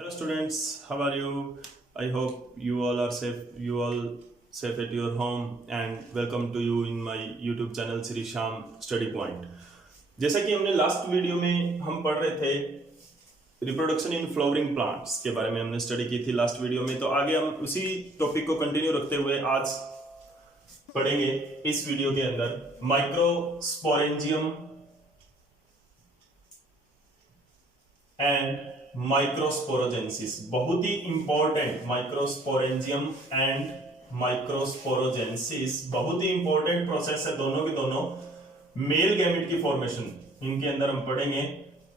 Hello students, how are you? I hope you all are safe. You all safe at your home and welcome to you in my YouTube channel Shri Shyam study point. जैसा कि हमने last video में हम पढ़ रहे थे reproduction in flowering plants के बारे में हमने स्टडी की थी लास्ट वीडियो में, तो आगे हम उसी टॉपिक को कंटिन्यू रखते हुए आज पढ़ेंगे इस वीडियो के अंदर माइक्रोस्पोरेंजियम एंड माइक्रोस्पोरोजेनेसिस। बहुत ही इंपॉर्टेंट माइक्रोस्पोरेंजियम एंड माइक्रोस्पोरोजेनेसिस बहुत ही इंपॉर्टेंट प्रोसेस है। दोनों के दोनों मेल गैमेट की फॉर्मेशन, इनके अंदर हम पढ़ेंगे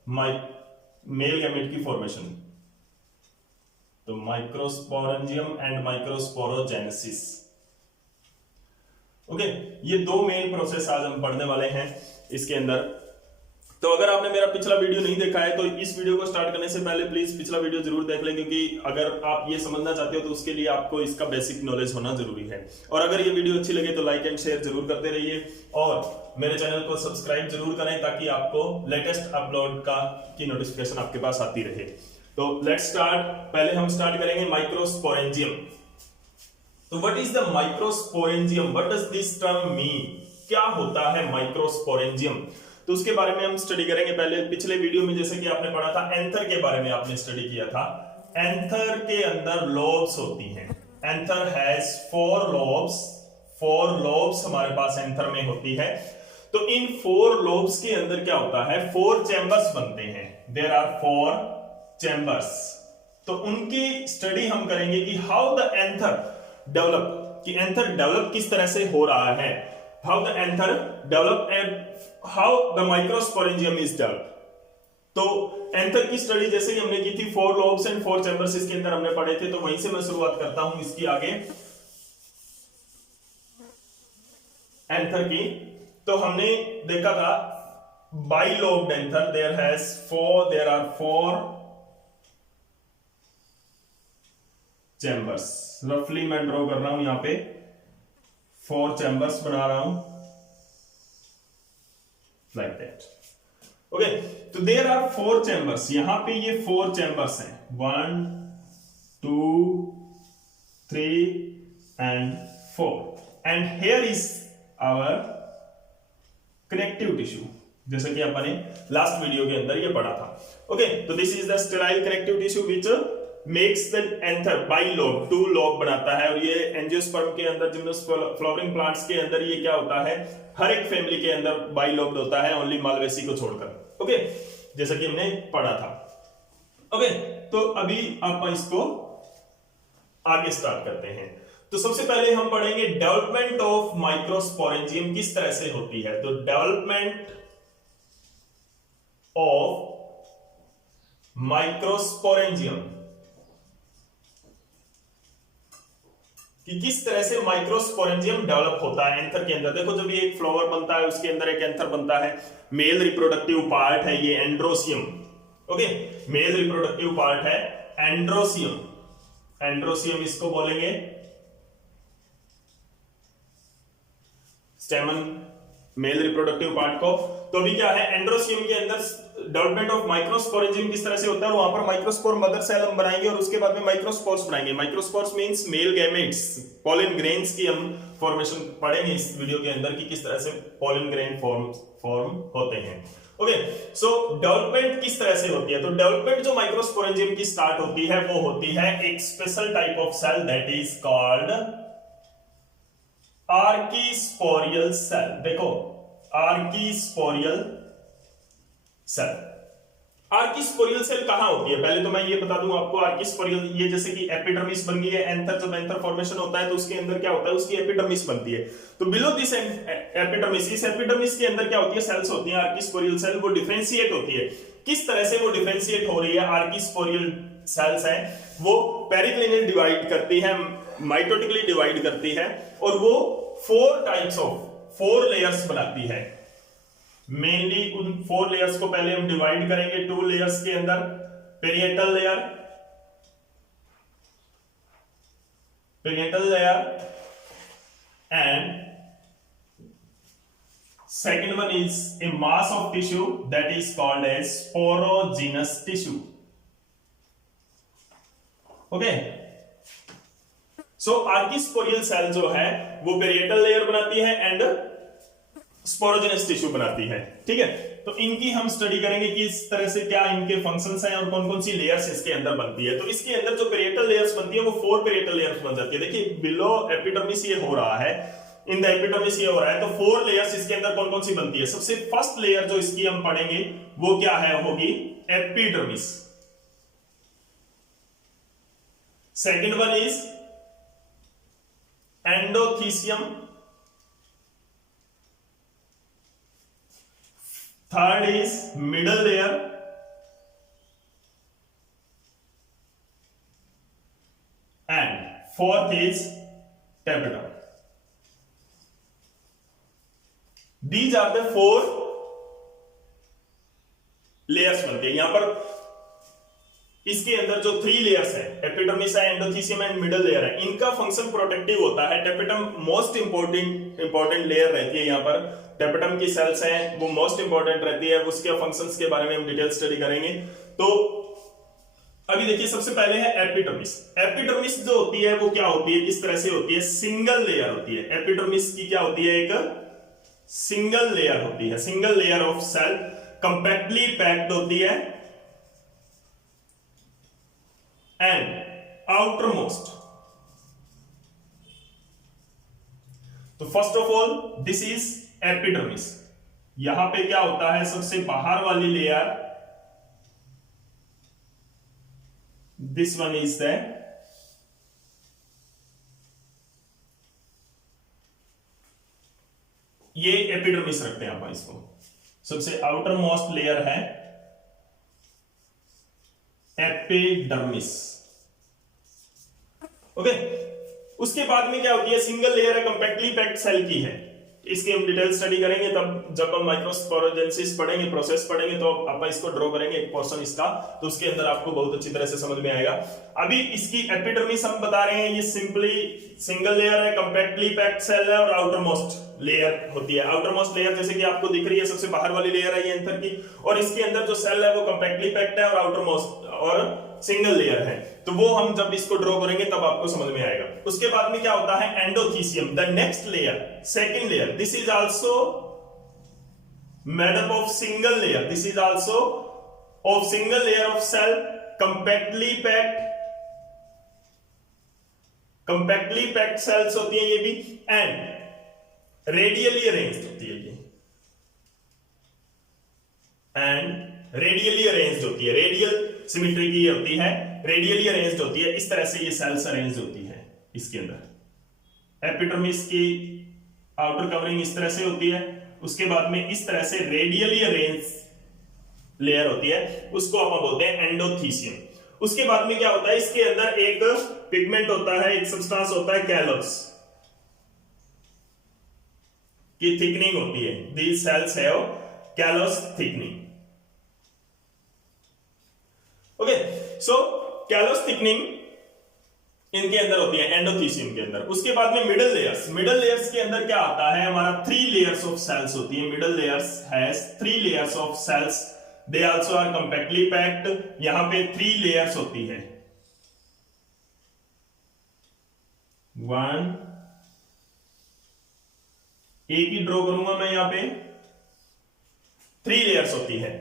मेल गैमेट की फॉर्मेशन। तो माइक्रोस्पोरेंजियम एंड माइक्रोस्पोरोजेनेसिस, ओके, ये दो मेन प्रोसेस आज हम पढ़ने वाले हैं इसके अंदर। तो अगर आपने मेरा पिछला वीडियो नहीं देखा है तो इस वीडियो को स्टार्ट करने से पहले प्लीज पिछला वीडियो जरूर देख लें, क्योंकि अगर आप ये समझना चाहते हो तो उसके लिए आपको इसका बेसिक नॉलेज होना जरूरी है। और अगर ये वीडियो अच्छी लगे तो लाइक एंड शेयर जरूर करते रहिए और मेरे चैनल को सब्सक्राइब जरूर करें ताकि आपको लेटेस्ट अपलोड की नोटिफिकेशन आपके पास आती रहे। तो लेट्स स्टार्ट। पहले हम स्टार्ट करेंगे माइक्रोस्पोरेंजियम। तो what is the microsporangium? What does this term mean? क्या होता है माइक्रोस्पोरेंजियम? तो उसके बारे में हम स्टडी करेंगे। पहले पिछले वीडियो में जैसे कि आपने पढ़ा था एंथर के बारे में आपने स्टडी किया था। एंथर के अंदर लोब्स होती हैं। एंथर हैज फोर लोब्स हमारे पास एंथर में होती है। तो इन फोर लोब्स के अंदर क्या होता है? फोर चैम्बर्स बनते हैं। There are four chambers. तो उनकी स्टडी हम करेंगे कि हाउ द एंथर डेवलप, कि एंथर डेवलप किस तरह से हो रहा है, how the anther develop and how the microsporangium is developed। तो एंथर की स्टडी जैसे कि हमने की थी, four lobes and four chambers इसके अंदर हमने पढ़े थे, तो वहीं से मैं शुरुआत करता हूं इसकी आगे एंथर की। तो हमने देखा था bilobed anther, there are four chambers. रफली मैं ड्रॉ कर रहा हूं यहां पे, फोर चैम्बर्स बना रहा हूं लाइक दैट। ओके, तो देयर आर फोर चैम्बर्स। यहां पे ये फोर चैम्बर्स हैं, 1 2 3 and 4 and here is our connective tissue, जैसे कि अपने लास्ट वीडियो के अंदर ये पढ़ा था। ओके, तो this is the sterile connective tissue which makes the anther bilobe, two lobe बनाता है। और ये एंजियोस्पर्म के अंदर, जिम्नोफ्लावरिंग प्लांट्स के अंदर ये क्या होता है, हर एक फैमिली के अंदर बाइलोब्ड होता है, ओनली मालवेसी को छोड़कर। ओके, जैसा कि हमने पढ़ा था। ओके, तो अभी आप इसको आगे स्टार्ट करते हैं। तो सबसे पहले हम पढ़ेंगे डेवलपमेंट ऑफ माइक्रोस्पोरेंजियम किस तरह से होती है। तो डेवलपमेंट ऑफ माइक्रोस्पोरेंजियम, कि किस तरह से माइक्रोस्पोरेंजियम डेवलप होता है एंथर के अंदर। देखो, जब ये एक फ्लावर बनता है उसके अंदर एक एंथर बनता है। मेल रिप्रोडक्टिव पार्ट है ये androecium. Okay, male reproductive part है एंड्रोसियम। एंड्रोसियम इसको बोलेंगे, स्टेमन मेल रिप्रोडक्टिव पार्ट को। तो अभी क्या है, एंड्रोसियम के अंदर डेवलपमेंट ऑफ माइक्रोस्पोरेंजियम किस तरह से होता है, और वहां पर माइक्रोस्पोर मदर सेल हम बनाएंगे और उसके बाद में माइक्रोस्पोर्स बनाएंगे। Microspores means male gametes, pollen grains की हम फॉर्मेशन पढ़ेंगे इस वीडियो के अंदर कि किस तरह से पॉलन ग्रेन फॉर्म होते हैं। ओके, सो डेवलपमेंट किस तरह से होती है। तो डेवलपमेंट जो माइक्रोस्पोरेंजियम की स्टार्ट होती है वो होती है एक special type of cell that is called archesporial cell. देखो, आर्कीस्पोरियल सेल। आर्कीस्पोरियल सेल कहां होती है, पहले तो मैं ये बता दूं आपको। आर्कीस्पोरियल, ये जैसे कि एपिडर्मिस बन गई है एंथर, जब एंथर फॉर्मेशन होता है तो उसके अंदर क्या होता है, उसकी एपिडर्मिस बनती है। तो बिलो दिस एपिडर्मिस, इस एपिडर्मिस के अंदर क्या होती है, सेल्स होती है आर्कीस्पोरियल सेल। वो डिफरेंशिएट होती है। किस तरह से वो डिफरेंशिएट हो रही है? आर्कीस्पोरियल सेल्स है वो पेरिक्लिनल डिवाइड करती है, माइटोटिकली डिवाइड करती है, और वो फोर लेयर्स बनाती है। मेनली उन फोर लेयर्स को पहले हम डिवाइड करेंगे टू लेयर्स के अंदर। Parietal layer and second one is a mass of tissue that is called as sporogenous tissue. Okay. So archesporial cell जो है वो पेरिएटल लेयर बनाती है एंड स्पोरोजेनस टिश्यू बनाती है, ठीक है। तो इनकी हम स्टडी करेंगे कि इस तरह से क्या इनके फंक्शंस हैं और कौन कौन सी लेयर्स इसके अंदर बनती है। तो इसके अंदर जो पेरिएटल लेयर्स बनती है वो 4 पेरिएटल लेयर्स बन जाती है। देखिए बिलो एपिडर्मिस ये हो रहा है, इन द एपिडर्मिस ये हो रहा है, तो 4 लेयर्स इसके अंदर कौन कौन सी बनती है। सबसे फर्स्ट लेयर जो इसकी हम पढ़ेंगे वो क्या है, होगी epidermis. Second one is endothecium, third is middle layer, and fourth is tapetum. These are the 4 layers बनती है। यहां पर इसके अंदर जो 3 लेयर्स है, एपिडर्मिस है, एंडोथीसियम एंड मिडल लेयर है, इनका फंक्शन प्रोटेक्टिव होता है। टेपिडम मोस्ट इंपॉर्टेंट लेयर रहती है। यहां पर टेपिडम की सेल्स हैं वो मोस्ट इंपॉर्टेंट रहती है, उसके फंक्शंस के बारे में हम डिटेल स्टडी करेंगे। तो अभी देखिए सबसे पहले है एपिडर्मिस। एपिडर्मिस जो होती है वो क्या होती है, किस तरह से होती है, सिंगल लेयर होती है। एपिडर्मिस की क्या होती है, एक सिंगल लेयर होती है, single layer of cell, compactly packed होती है एंड आउटरमोस्ट। तो first of all this is epidermis. यहां पे क्या होता है, सबसे बाहर वाली layer, this one is the ये एपिडर्मिस रखते हैं आप इसको। सबसे आउटर मोस्ट लेयर है एपिडर्मिस, ओके। उसके बाद में क्या होती है, सिंगल लेयर है, कंपैक्टली पैक्ड सेल की है। इसकी हम डिटेल स्टडी करेंगे तब जब हम माइक्रोस्पोरोजेनेसिस पढ़ेंगे, प्रोसेस पढ़ेंगे, तो आप इसको ड्रॉ करेंगे एक पोर्शन इसका, तो उसके अंदर आपको बहुत अच्छी तरह से समझ में आएगा। अभी इसकी एपिडर्मिस हम बता रहे हैं, ये सिंपली सिंगल लेयर है, कंपैक्टली पैक्ड सेल है और आउटर मोस्ट लेयर होती है। आउटर मोस्ट लेयर जैसे कि आपको दिख रही है, सबसे बाहर वाली लेयर है ये एंथर की, और इसके अंदर जो सेल है वो कंपैक्टली पैक्ड है और आउटर मोस्ट और सिंगल लेयर है। तो वो हम जब इसको ड्रॉ करेंगे तब आपको समझ में आएगा। उसके बाद में क्या होता है, endothecium, the next layer, second layer. This is also made up of single layer, this is also of single layer of cell, compactly packed cells होती है ये भी, एंड रेडियली अरेंज्ड होती है ये, एंड रेडियली अरेंज्ड होती है, radial symmetry की होती है, रेडियली अरेंज्ड होती है। इस तरह से ये सेल्स अरेंज्ड होती है इसके अंदर। एपिडर्मिस की आउटर कवरिंग इस तरह से होती है, उसके बाद में इस तरह से रेडियली अरेंज्ड लेयर होती है, उसको अपन बोलते हैं एंडोथीसियम। उसके बाद में क्या होता है, इसके अंदर एक पिगमेंट होता है, एक सब्सटेंस होता है कैलोस की थिकनिंग होती है। These cells have callus thickening, okay. So callus thickening इनके अंदर होती है एंडोथीसियम के अंदर। उसके बाद में मिडल लेयर्स, मिडल लेयर्स के अंदर क्या आता है हमारा, 3 लेयर्स ऑफ सेल्स होती है। Middle layers has 3 layers of cells, they also are compactly packed. यहां पे 3 लेयर्स होती है, 1, एक ही ड्रॉ करूंगा मैं यहां पे, 3 लेयर्स होती है,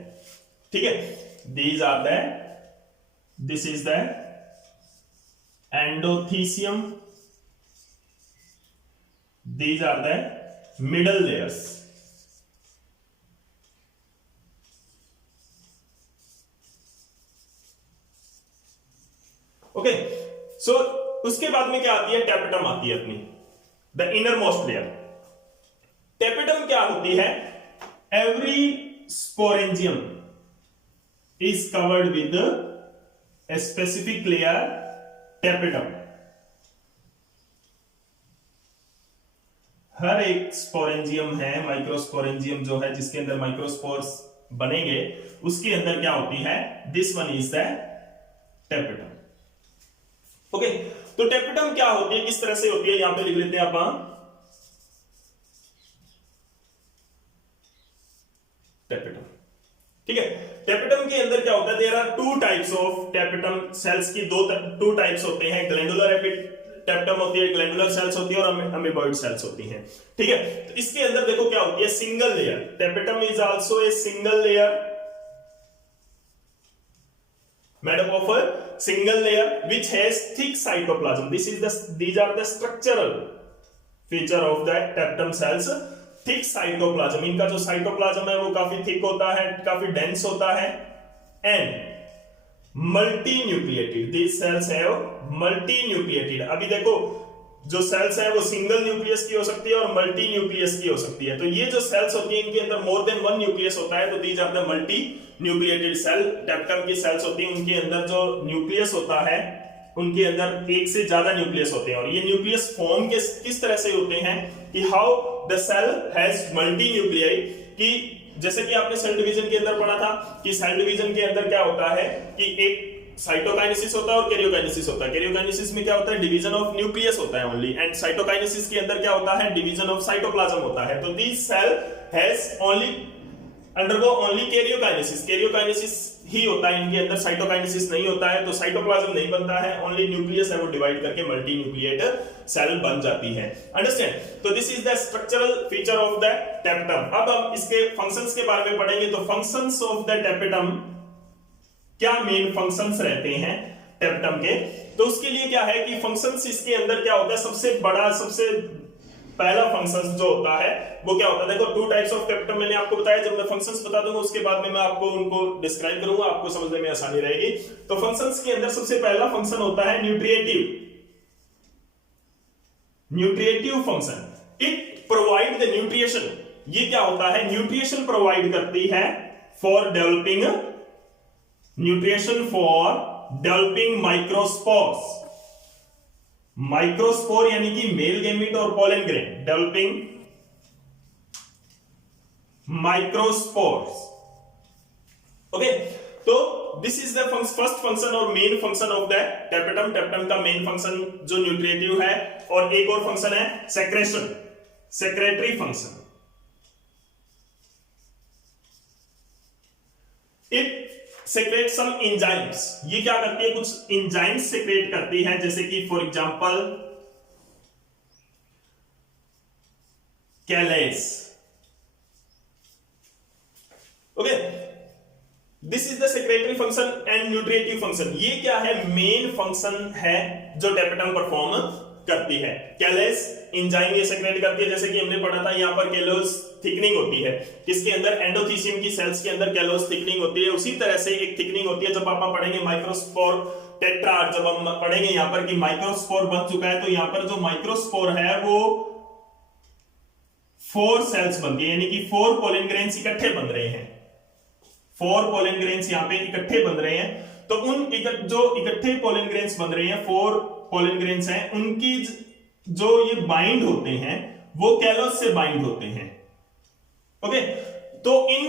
ठीक है। These are the, this is the endothecium, these are the middle layers, okay. So उसके बाद में क्या आती है, टेपिडम आती है अपनी, the inner most layer. Tapetum क्या होती है, every sporangium is covered with a specific layer tapetum. हर एक स्पोरेंजियम है, माइक्रोस्पोरेंजियम जो है जिसके अंदर माइक्रोस्पोर्स बनेंगे, उसके अंदर क्या होती है, this one is the tapetum, okay. तो टेपिडम क्या होती है, किस तरह से होती है, यहां पे लिख लेते हैं आप, टेपिडम, ठीक है। टेपिटम के अंदर क्या होता है, there are two types of tapetum cells की टू टाइप्स होते हैं, ग्लैंडुलर टेपिटम होती है, ग्लैंडुलर सेल्स होती है और अमीबॉइड सेल्स होती हैं, ठीक है। तो इसके अंदर देखो क्या होती है, single layer, tapetum is also a single layer made up of a single layer which has thick cytoplasm. These are the structural feature of the tapetum cells. Thick cytoplasm, इनका जो cytoplasm है वो काफी thick होता है, काफी dense होता है, and multinucleated. These cells have multinucleated. अभी देखो जो सेल्स है वो सिंगल न्यूक्लियस की हो सकती है और मल्टी न्यूक्लियस की हो सकती है। तो ये जो सेल्स होती है इनके अंदर मोर देन वन न्यूक्लियस होता है, तो these are the multi nucleated cell. Tapetum की सेल्स होती है उनके अंदर जो न्यूक्लियस होता है उनके अंदर एक से ज्यादा न्यूक्लियस होते हैं, और ये न्यूक्लियस फॉर्म किस तरह से होते हैं कि how the cell has multi nuclei, कि जैसे कि आपने सेल डिवीजन के अंदर पढ़ा था कि सेल डिवीजन के अंदर क्या होता है कि एक साइटोकाइनेसिस होता है और कैरियोकाइनेसिस होता है। कैरियोकाइनेसिस में क्या होता है, डिवीजन ऑफ न्यूक्लियस होता है ओनली, एंड साइटोकाइनेसिस के अंदर क्या होता है, डिवीजन ऑफ साइटोप्लाज्म होता है। तो this cell has only undergo only karyokinesis, karyokinesis ही होता है इनके अंदर, साइटोकाइनेसिस नहीं होता है, तो साइटोप्लाज्म नहीं बनता है, ओनली न्यूक्लियस है वो डिवाइड करके मल्टी न्यूक्लिएट सेल बन जाती है। अंडरस्टैंड? तो this is the structural feature of the tapetum. अब हम इसके फंक्शंस के बारे में पढ़ेंगे। तो फंक्शंस ऑफ द टेपिटम, क्या मेन फंक्शंस रहते हैं टेपिटम के, तो उसके लिए क्या है कि फंक्शंस इसके अंदर क्या होता है, सबसे बड़ा सबसे पहला फंक्शंस जो होता है वो क्या होता है, देखो टू टाइप्स ऑफ टेपिटम मैंने आपको बताया, जब मैं फंक्शंस बता दूंगा उसके बाद में मैं आपको उनको डिस्क्राइब करूंगा, आपको समझने में आसानी रहेगी। तो फंक्शंस के अंदर सबसे पहला फंक्शन होता है nutritive function. It provide the nutrition, ये क्या होता है, न्यूट्रिशन प्रोवाइड करती है for developing, nutrition for developing microspores, microspore यानी कि मेल गैमीट और pollen grain, developing microspores. Okay, तो this is the first function और main function of the tapetum. Tapetum का मेन फंक्शन जो न्यूट्रिएटिव है, और एक और फंक्शन है secretion, secretory function. It secrete some enzymes, ये क्या करती है, कुछ एंजाइम्स सेक्रेट करती है, जैसे कि for example callase. Okay, this is the secretory function and nutritive function. ये क्या है, मेन फंक्शन है जो टेपिटम परफॉर्म करती है। कैलेस एंजाइम ये सेक्रेट करती है, जैसे कि हमने पढ़ा था यहां पर कैलोस थिकनिंग होती है, किसके अंदर, एंडोथीसियम की सेल्स के अंदर कैलोस थिकनिंग होती है। उसी तरह से एक थिकनिंग होती है जब आप पढ़ेंगे माइक्रोस्पोर टेट्राड, जब हम पढ़ेंगे यहां पर कि माइक्रोस्पोर बन चुका है, तो यहां पर जो माइक्रोस्पोर है वो 4 सेल्स बन गए, यानी कि 4 पोलन ग्रेन्स इकट्ठे बन रहे हैं, 4 पोलन ग्रेन्स यहां पे इकट्ठे बन रहे हैं। तो उन जो इकट्ठे पोलन ग्रेन्स बन रहे हैं, 4 पोलन ग्रेन्स हैं, उनकी जो ये बाइंड होते हैं वो कैलोस से बाइंड होते हैं। ओके, तो इन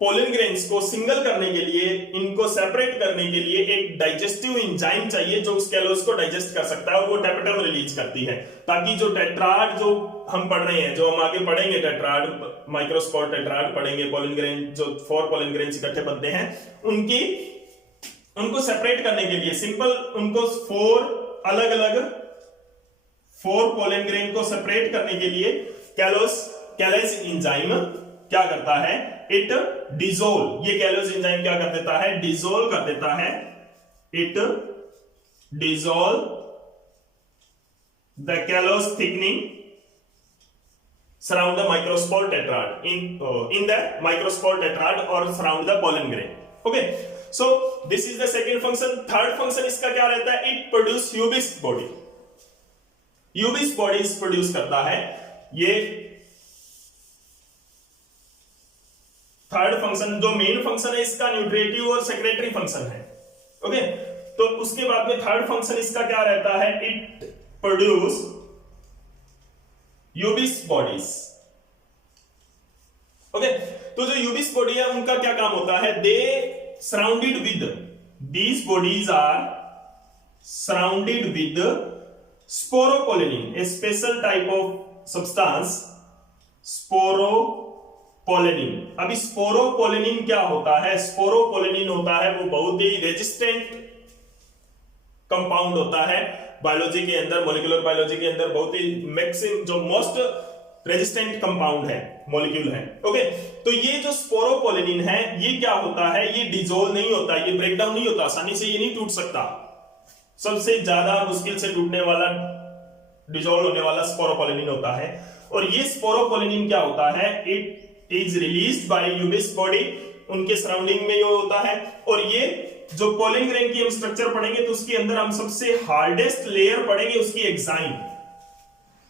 पोलन ग्रेन्स को सिंगल करने के लिए, इनको सेपरेट करने के लिए एक डाइजेस्टिव एंजाइम चाहिए जो उस कैलोस को डाइजेस्ट कर सकता है, और वो टेपिटम रिलीज करती है, ताकि जो टेट्राड जो हम पढ़ रहे हैं, जो हम आगे पढ़ेंगे टेट्राड, माइक्रोस्पोर टेट्राड पढ़ेंगे, पोलन ग्रेन जो 4 पोलन ग्रेन्स इकट्ठे बनते हैं, उनको सेपरेट करने के लिए, सिंपल उनको 4 अलग अलग 4 पोलन ग्रेन को सेपरेट करने के लिए कैलेस एंजाइम क्या करता है, इट डिसोल्व, ये कैलेस एंजाइम क्या कर देता है, डिसोल्व कर देता है, it dissolve the callus thickening surround the microspore tetrad in the microspore tetrad or surround the pollen grain. Okay, so this is the second function. Third function इसका क्या रहता है, it produce Hubis body. Hubis bodies produce करता है, ये third function. जो main function है इसका न्यूट्रिएटिव और सेक्रेटरी फंक्शन है। ओके, तो उसके बाद में थर्ड फंक्शन इसका क्या रहता है, इट प्रोड्यूस यूबिस बॉडीज। ओके, तो जो यूबिस बॉडी है उनका क्या काम होता है, they surrounded with, these bodies are surrounded with sporopollenin, a special type of substance, sporopollenin, pollenin. अब स्पोरोपोलेनिन क्या होता है? स्पोरोपोलेनिन होता है वो बहुत ही रेजिस्टेंट कंपाउंड होता है बायोलॉजी के अंदर, मॉलिक्यूलर बायोलॉजी के अंदर बहुत ही मैक्सिमम जो मोस्ट रेजिस्टेंट कंपाउंड है, मॉलिक्यूल है। ओके, तो ये जो स्पोरोपोलेनिन है ये क्या होता है? ये डिसॉल्व नहीं होता, ये ब्रेकडाउन नहीं होता, आसानी से ये नहीं टूट सकता। सबसे ज्यादा मुश्किल से टूटने वाला, डिसॉल्व होने वाला स्पोरोपोलेनिन होता है। और ये स्पोरोपोलेनिन क्या होता है? It is released by यूबिस body, उनके सराउंडिंग में ये होता है। और ये जो पोलन ग्रेन की हम स्ट्रक्चर पढ़ेंगे तो उसके अंदर हम सबसे हार्डेस्ट लेयर पढ़ेंगे उसकी एग्जाइम,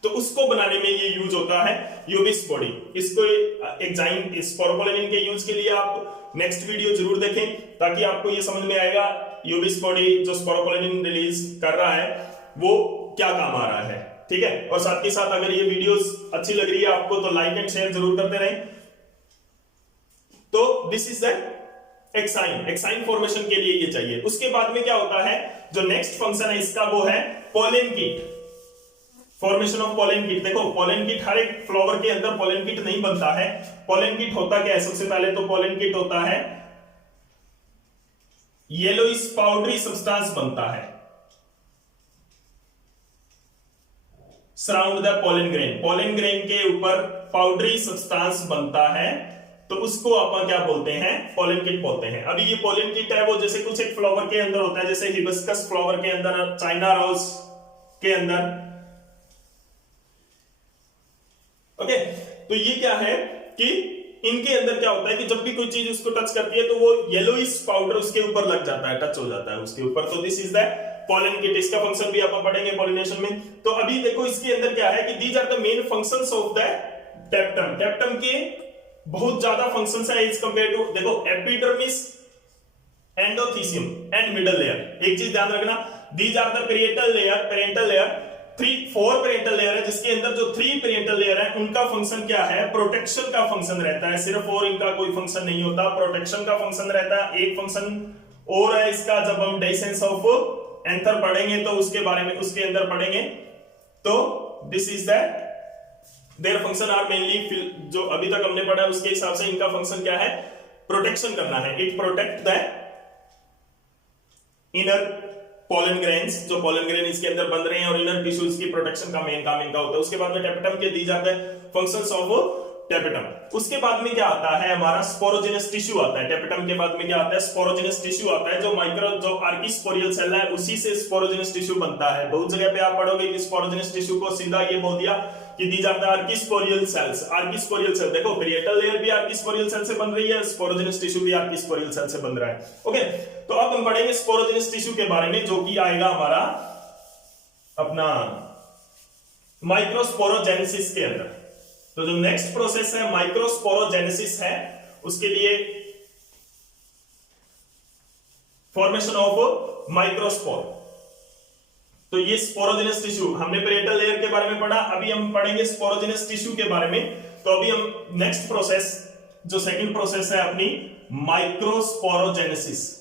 तो उसको बनाने में ये यूज होता है यूबिस बॉडी। इसको एग्जाइम स्पोरोपोलेनिन के यूज के लिए आप नेक्स्ट वीडियो जरूर देखें ताकि आपको ये समझ में आएगा यूबिस बॉडी जो स्पोरोपोलेनिन रिलीज कर रहा है वो क्या काम आ रहा है। ठीक है, और साथ के साथ अगर ये वीडियोस अच्छी लग रही है आपको तो लाइक एंड शेयर जरूर करते रहें। तो this is the exine formation के लिए ये चाहिए। उसके बाद में क्या होता है, जो नेक्स्ट फंक्शन है इसका वो है pollen kit, formation of pollen kit. देखो पोलन किट हर एक फ्लावर के अंदर पोलन किट नहीं बनता है। पोलन किट होता क्या है? सबसे पहले तो पोलन किट होता है येलोइश पाउडरी सब्सटेंस बनता है surround the pollen grain, pollen grain के ऊपर पाउडरी सब्सटेंस बनता है, तो उसको अपन क्या बोलते हैं? पोलन किट बोलते हैं। अभी ये पोलन किट है वो जैसे कुछ एक फ्लावर के अंदर होता है, जैसे हिबिस्कस फ्लावर के अंदर, चाइना रोज के अंदर। ओके, तो ये क्या है कि इनके अंदर क्या होता है कि जब भी कोई चीज उसको टच करती है तो वो येलोइश पाउडर उसके ऊपर लग जाता है, टच हो जाता है उसके ऊपर। तो this is the pollen kit. इसका फंक्शन भी अपन पढ़ेंगे पॉलिनेशन में। तो अभी देखो इसके अंदर क्या है कि these are the main functions of the tapetum. Tapetum के बहुत ज्यादा फंक्शंस है एज कंपेयर टू, देखो epidermis, endothecium and middle layer. एक चीज ध्यान रखना, these are the parietal layer, 4 parietal layer है जिसके अंदर जो 3 पेरिएटल लेयर है उनका फंक्शन क्या है? प्रोटेक्शन का फंक्शन रहता है सिर्फ, और इनका कोई फंक्शन नहीं होता, प्रोटेक्शन का फंक्शन रहता है। एक फंक्शन और है इसका, जब हम डाइसेंस ऑफ एंथर पढ़ेंगे तो उसके बारे में उसके अंदर पढ़ेंगे। तो this is that their function are mainly, जो अभी तक हमने पढ़ा उसके हिसाब से इनका फंक्शन क्या है? प्रोटेक्शन करना है। It protect the inner pollen grains, जो पोलन ग्रेन इसके अंदर बन रहे हैं, और इनर टिश्यूज की प्रोटेक्शन का मेन काम इनका होता है। उसके बाद में टेपेटम के दी जाते हैं फंक्शंस ऑफ टेपेटम। उसके बाद में क्या आता है? हमारा स्पोरोजेनस टिश्यू आता है। टेपेटम के बाद में क्या आता है? स्पोरोजेनस टिश्यू आता है, जो आर्किस्पोरियल सेल है उसी से स्पोरोजेनस टिश्यू बनता है। बहुत जगह पे आप पढ़ोगे कि स्पोरोजेनस टिश्यू को सीधा ये बोल दिया कि दी जाता है आर्किस्पोरियल सेल्स। आर्किस्पोरियल सेल, देखो पेरिएटल लेयर भी आर्किस्पोरियल सेल से बन रही है, स्पोरोजेनस टिश्यू भी आर्किस्पोरियल सेल से बन रहा है। ओके, तो अब हम पढ़ेंगे स्पोरोजेनस टिश्यू के बारे में, जो कि आएगा हमारा अपना माइक्रोस्पोरोजेनेसिस के अंदर। तो जो नेक्स्ट प्रोसेस है माइक्रोस्पोरोजेनेसिस है, उसके लिए फॉर्मेशन ऑफ माइक्रोस्पोर। तो ये स्पोरोजेनस टिश्यू, हमने पेरिएटल लेयर के बारे में पढ़ा, अभी हम पढ़ेंगे स्पोरोजेनस टिश्यू के बारे में। तो अभी हम नेक्स्ट प्रोसेस, जो सेकंड प्रोसेस है अपनी माइक्रोस्पोरोजेनेसिस,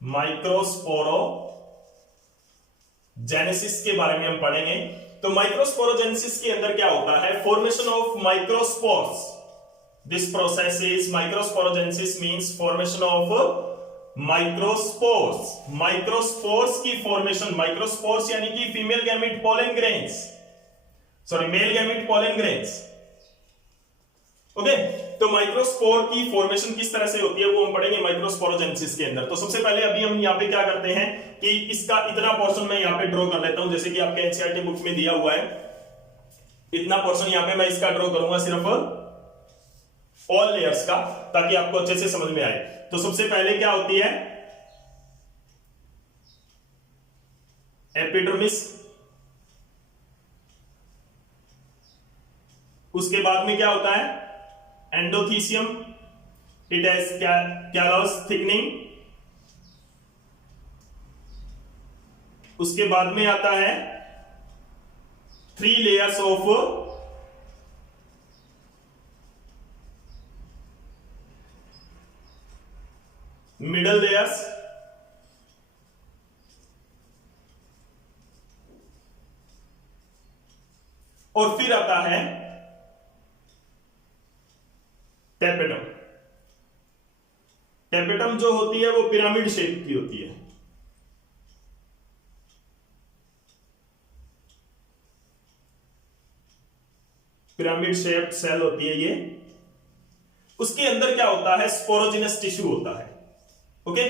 माइक्रोस्पोरोजेनेसिस के बारे में हम पढ़ेंगे। तो माइक्रोस्पोरोजेनेसिस के अंदर क्या होता है? Formation of microspores. This process is microsporogenesis means formation of microspores. Microspores की फॉर्मेशन, माइक्रोस्पोर्स यानी कि female gamete pollen grains, sorry male gamete pollen grains. Okay, तो माइक्रोस्पोर की फॉर्मेशन किस तरह से होती है वो हम पढ़ेंगे माइक्रोस्पोरोजेनेसिस के अंदर। तो सबसे पहले अभी हम यहाँ पे क्या करते हैं कि इसका इतना पोर्शन मैं यहाँ पे ड्रॉ कर लेता हूं, जैसे कि आपके एनसीईआरटी बुक में दिया हुआ है। इतना पोर्शन यहाँ पे मैं इसका ड्रॉ करूंगा, सिर्फ ऑल लेयर्स का, ताकि आपको अच्छे से समझ में आए। तो सबसे पहले क्या होती है? एपिडर्मिस, उसके बाद में क्या होता है? Endothecium, it has callus thickening. उसके बाद में आता है 3 लेयर्स ऑफ मिडल लेयर्स, और फिर आता है टेपेटम। टेपेटम जो होती है वो पिरामिड शेप की होती है। पिरामिड शेप सेल होती है ये। उसके अंदर क्या होता है, स्पोरोजिनस टिश्यू होता है। ओके,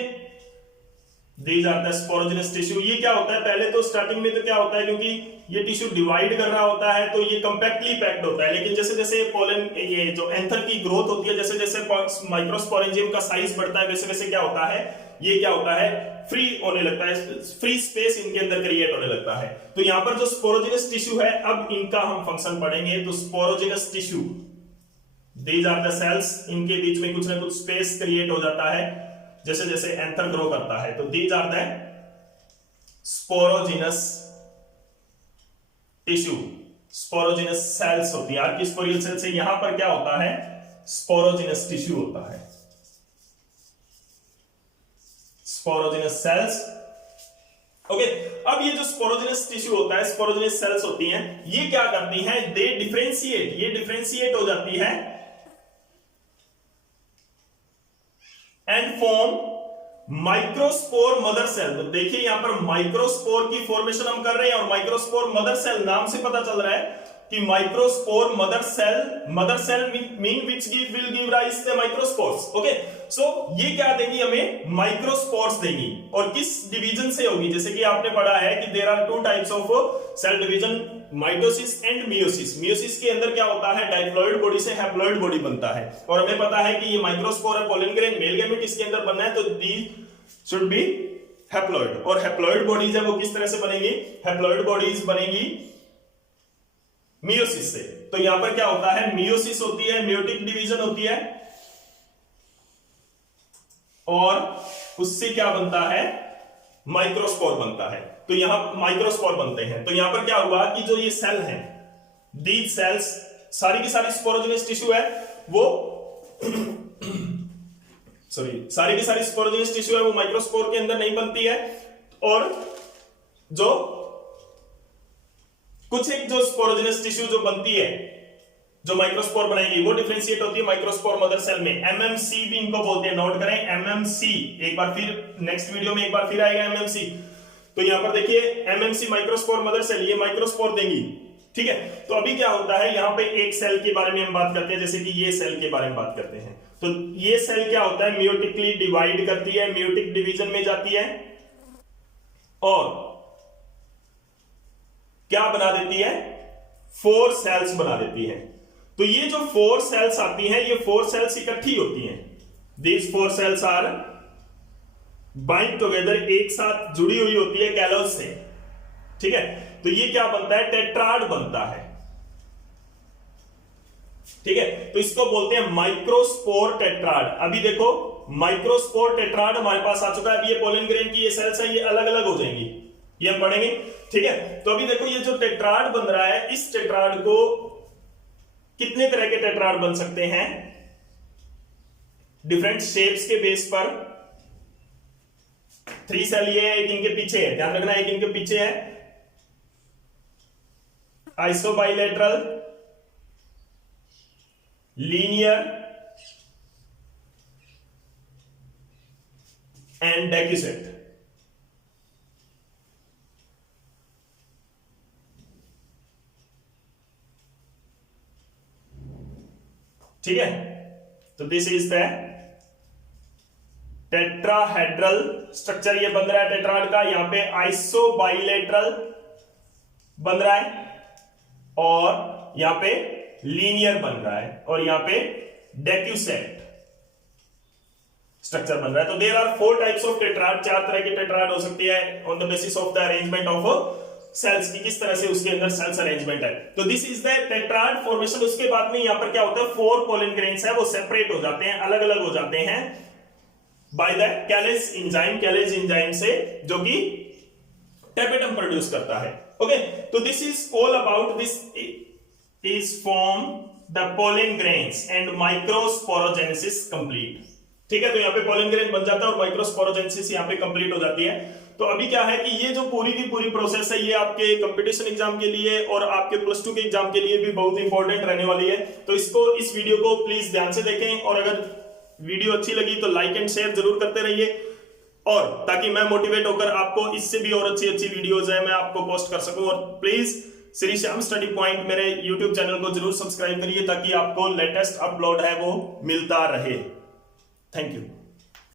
दी जाता है स्पोरोजिनस टिश्यू। ये क्या होता है, पहले तो स्टार्टिंग में तो क्या होता है, क्योंकि ये टिश्यू डिवाइड कर रहा होता है तो ये कंपैक्टली पैक्ड होता है, लेकिन जैसे जैसे पोलन ये जो एंथर की ग्रोथ होती है, जैसे जैसे माइक्रोस्पोरेंजियम का साइज बढ़ता है, वैसे वैसे क्या होता है, ये क्या होता है, फ्री होने लगता है, फ्री स्पेस इनके अंदर क्रिएट होने लगता है। तो यहां पर जो स्पोरोजिनस टिश्यू है, अब इनका हम फंक्शन पढ़ेंगे। तो sporogenous tissue, these are the cells, इनके बीच में कुछ ना कुछ स्पेस क्रिएट हो जाता है जैसे जैसे एंथर ग्रो करता है। तो these are the sporogenous tissue, sporogenous cells होती है। आपकी स्पोरियल सेल से यहां पर क्या होता है, स्पोरोजिनस टिश्यू होता है, स्पोरोजिनस सेल्स। ओके, अब ये जो स्पोरोजिनस टिश्यू होता है, स्पोरोजिनस सेल्स होती हैं, ये क्या करती हैं, दे डिफरेंशिएट, ये डिफरेंशिएट हो जाती है and form microspore mother cell. तो देखिए यहां पर माइक्रोस्पोर की फॉर्मेशन हम कर रहे हैं, और माइक्रोस्पोर मदर सेल नाम से पता चल रहा है कि microspore mother cell mean which will give rise the microspores. Okay, so ये क्या देंगी हमें, माइक्रोस्पोर्स देंगी। और किस डिवीजन से होगी, जैसे कि आपने पढ़ा है कि there are two types of cell division, mitosis and meiosis. Meiosis के अंदर क्या होता है, डाइप्लॉइड बॉडी से हैप्लॉइड बॉडी बनता है, और हमें पता है कि ये माइक्रोस्पोर है, पोलन ग्रेन, मेल गैमेट इसके अंदर बनना है, तो दी शुड बी हैप्लॉइड। और हैप्लॉइड बॉडीज है वो किस तरह से बनेगी, हैप्लॉइड बॉडीज बनेगी मियोसिस से। तो यहां पर क्या होता है, मियोसिस होती है, मियोटिक डिवीजन होती है, और उससे क्या बनता है, माइक्रोस्पोर बनता है। तो यहां माइक्रोस्पोर बनते हैं। तो यहां पर क्या हुआ कि जो ये सेल है, दीज सेल्स, सारी की सारी स्पोरोजिनस टिश्यू है वो सारी की सारी स्पोरोजिनस टिश्यू है वो माइक्रोस्पोर के अंदर नहीं बनती है, और जो कुछ एक जो स्पोरोजिनस टिश्यू जो बनती है, जो माइक्रोस्पोर बनाएगी, वो डिफरेंशिएट होती है माइक्रोस्पोर मदर सेल में। एमएमसी भी इनको बोलते हैं, नोट करें एमएमसी, एक बार फिर नेक्स्ट वीडियो में एक बार फिर आएगा एमएमसी। तो यहां पर देखिए एमएमसी माइक्रोस्पोर मदर सेल, ये माइक्रोस्पोर देंगी, ठीक है। तो अभी क्या होता है, यहां पे एक सेल के बारे में हम बात करते हैं, जैसे कि ये सेल के बारे में बात करते हैं। तो ये सेल क्या होता है, मियोटिकली डिवाइड करती है, मियोटिक डिवीजन में जाती है, और क्या बना देती है, 4 सेल्स बना देती है। तो ये जो 4 सेल्स आती हैं, ये 4 सेल्स इकट्ठी होती हैं। These 4 cells are bind together, एक साथ जुड़ी हुई होती है कैलोस से, ठीक है। तो ये क्या बनता है, टेट्राड बनता है, ठीक है। तो इसको बोलते हैं माइक्रोस्पोर टेट्राड। अभी देखो माइक्रोस्पोर टेट्राड हमारे पास आ चुका है। अभी ये पोलन ग्रेन की ये सेल्स है, ये अलग अलग हो जाएंगी, ये हम पढ़ेंगे, ठीक है। तो अभी देखो ये जो टेट्राड बन रहा है, इस टेट्राड को कितने तरह के टेट्राड बन सकते हैं, डिफरेंट शेप्स के बेस पर। 3 सेल ये है, एक इनके पीछे है, ध्यान रखना, एक इनके पीछे है, आइसोबाइलेटरल, लीनियर एंड डेक्यूसेट। ठीक है, तो this is the tetrahedral structure, ये बन रहा है टेट्राड का। यहां पे आइसोबाइलेटरल बन रहा है, और यहां पे लीनियर बन रहा है, और यहां पे डेक्यूसेट स्ट्रक्चर बन रहा है। तो there are 4 types of tetrad, 4 तरह की टेट्राड हो सकती है on the basis of the arrangement of cells की, किस तरह से उसके अंदर सेल्स अरेंजमेंट है। तो this is the tetrad formation. उसके बाद में यहां पर क्या होता है, 4 पोलन ग्रेन्स है वो सेपरेट हो जाते हैं, अलग अलग हो जाते हैं बाय द कैलेज एंजाइम से, जो कि टेपेटम प्रोड्यूस करता है। ओके, तो this is all about, this is form the pollen grains and microsporogenesis complete. ठीक है, तो यहां पे पोलन ग्रेन बन जाता है और माइक्रोस्पोरोजेनेसिस यहां पे कंप्लीट हो जाती है। तो अभी क्या है कि ये जो पूरी की पूरी प्रोसेस है ये आपके कंपटीशन एग्जाम के लिए और आपके +2 के एग्जाम के लिए भी बहुत इंपॉर्टेंट रहने वाली है। तो इस वीडियो को प्लीज ध्यान से देखें, और अगर वीडियो अच्छी लगी तो लाइक एंड शेयर जरूर करते रहिए, और ताकि मैं मोटिवेट होकर आपको इससे भी और अच्छी अच्छी वीडियोज है मैं आपको पोस्ट कर सकूं। और please Shri Shyam study point मेरे यूट्यूब चैनल को जरूर सब्सक्राइब करिए ताकि आपको लेटेस्ट अपलोड है वो मिलता रहे। Thank you.